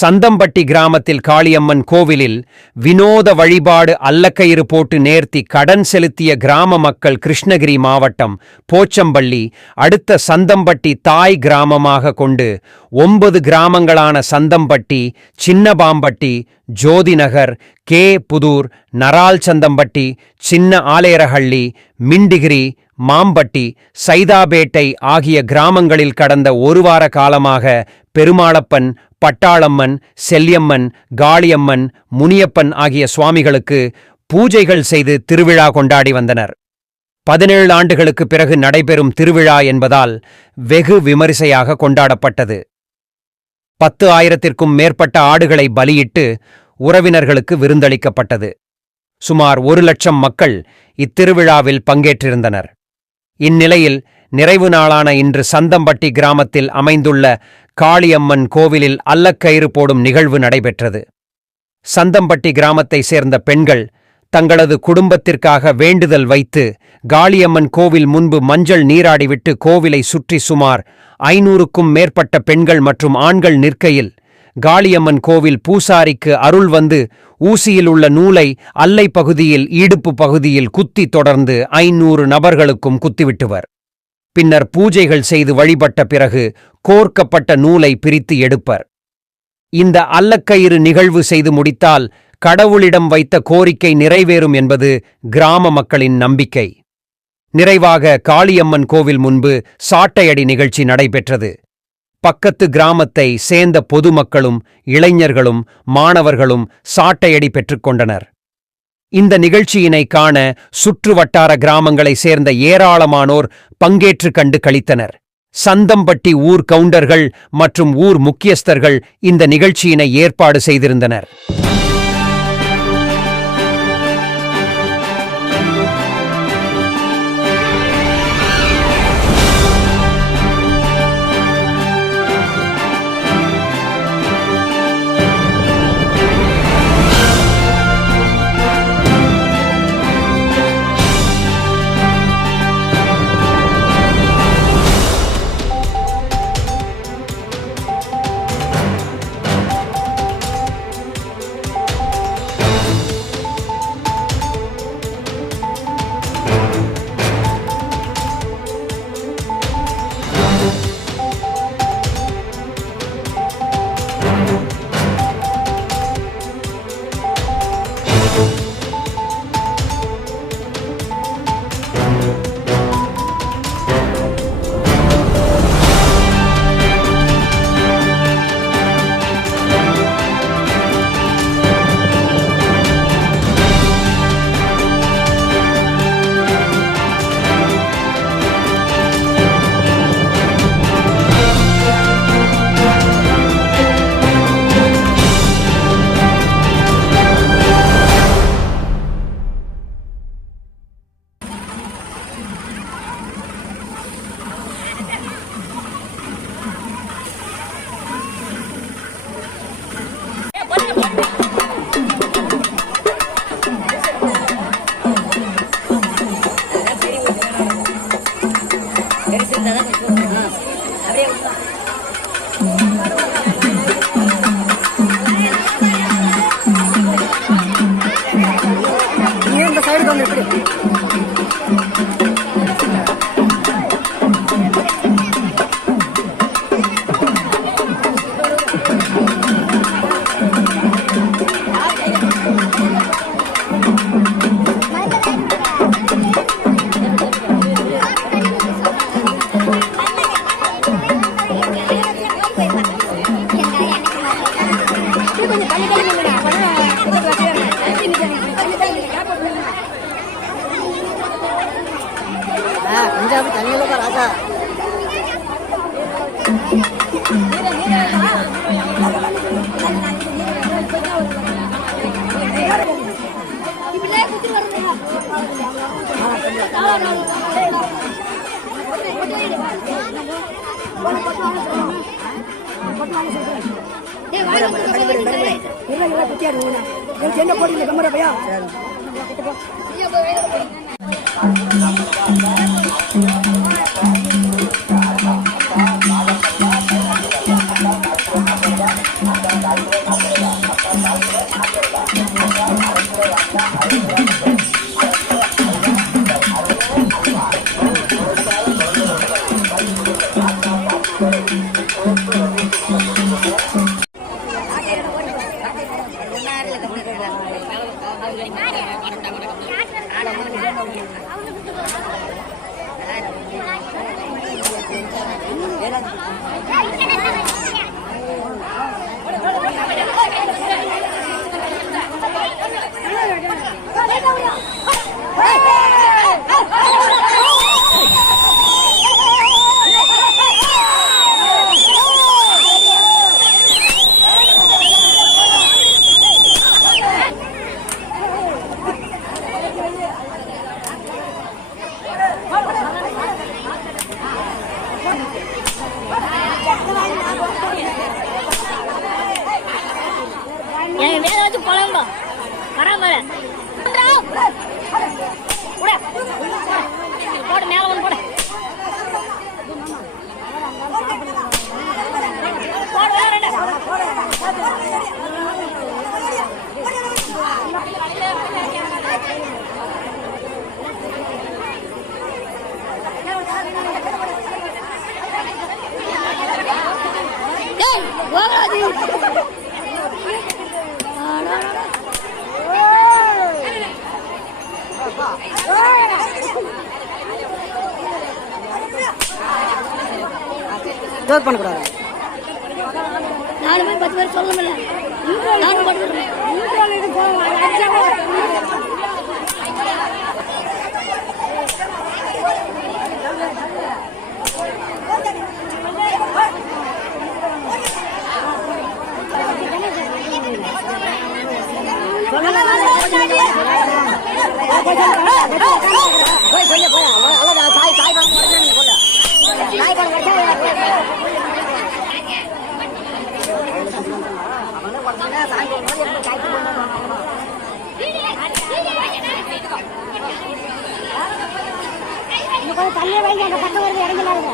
சந்தம்பட்டி கிராமத்தில் காளியம்மன் கோவிலில் வினோத வழிபாடு அல்லக்கயிறு போட்டு நேர்த்தி கடன் செலுத்திய கிராம மக்கள் கிருஷ்ணகிரி மாவட்டம் போச்சம்பள்ளி அடுத்த சந்தம்பட்டி தாய் கிராமமாக கொண்டு 9 கிராமங்களான சந்தம்பட்டி, சின்னபாம்பட்டி, ஜோதிநகர், கே புதூர், நரால் சந்தம்பட்டி, சின்ன ஆலேரஹள்ளி, மிண்டிகிரி, மாம்பட்டி, சைதாபேட்டை ஆகிய கிராமங்களில் கடந்த 1 வார காலமாக பெருமாளப்பன், பட்டாளம்மன், செல்லியம்மன், காளியம்மன், முனியப்பன் ஆகிய சுவாமிகளுக்கு பூஜைகள் செய்து திருவிழா கொண்டாடி வந்தனர். 17 ஆண்டுகளுக்கு பிறகு நடைபெறும் திருவிழா என்பதால் வெகு விமரிசையாக கொண்டாடப்பட்டது. 10,000த்திற்கும் மேற்பட்ட ஆடுகளை பலியிட்டு உறவினர்களுக்கு விருந்தளிக்கப்பட்டது. சுமார் 1 லட்சம் மக்கள் இத்திருவிழாவில் பங்கேற்றிருந்தனர். இந்நிலையில் நிறைவு நாளான இன்று சந்தம்பட்டி கிராமத்தில் அமைந்துள்ள காளியம்மன் கோவிலில் அல்லக்கயிறு போடும் நிகழ்வு நடைபெற்றது. சந்தம்பட்டி கிராமத்தை சேர்ந்த பெண்கள் தங்களது குடும்பத்திற்காக வேண்டுதல் வைத்து காளியம்மன் கோவில் முன்பு மஞ்சள் நீராடிவிட்டு கோவிலை சுற்றி சுமார் 500க்கும் மேற்பட்ட பெண்கள் மற்றும் ஆண்கள் நிற்கையில் காளியம்மன் கோவில் பூசாரிக்கு அருள் வந்து ஊசியில் உள்ள நூலை அல்லை பகுதியில் இடுப்பு பகுதியில் குத்தி தொடர்ந்து 500 நபர்களுக்கும் குத்திவிட்டுவர். பின்னர் பூஜைகள் செய்து வழிபட்ட பிறகு கோர்க்கப்பட்ட நூலை பிரித்து எடுப்பர். இந்த அல்லக்கயிறு நிகழ்வு செய்து முடித்தால் கடவுளிடம் வைத்த கோரிக்கை நிறைவேறும் என்பது கிராம மக்களின் நம்பிக்கை. நிறைவாக காளியம்மன் கோவில் முன்பு சாட்டையடி நிகழ்ச்சி நடைபெற்றது. பக்கத்து கிராமத்தை சேர்ந்த பொதுமக்களும் இளைஞர்களும் மாணவர்களும் சாட்டையடி பெற்றுக்கொண்டனர். இந்த நிகழ்ச்சியினை காண சுற்று வட்டார கிராமங்களை சேர்ந்த ஏராளமானோர் பங்கேற்று கண்டு களித்தனர். சந்தம்பட்டி ஊர் கவுண்டர்கள் மற்றும் ஊர் முக்கியஸ்தர்கள் இந்த நிகழ்ச்சியினை ஏற்பாடு செய்திருந்தனர். पंजाब तमिल का राजा Thank you. எனக்கு வேலை வச்சு குழம்பா வராம போட மேல வந்து போட ஜோக் பண்ணக்கூடாது. 4 பேர் 10 பேர் சொல்ல முடியல. நானும் பண்ணுறேன். தண்ணியை வைங்க, அந்த பக்கம் வருது இறங்கலாங்க.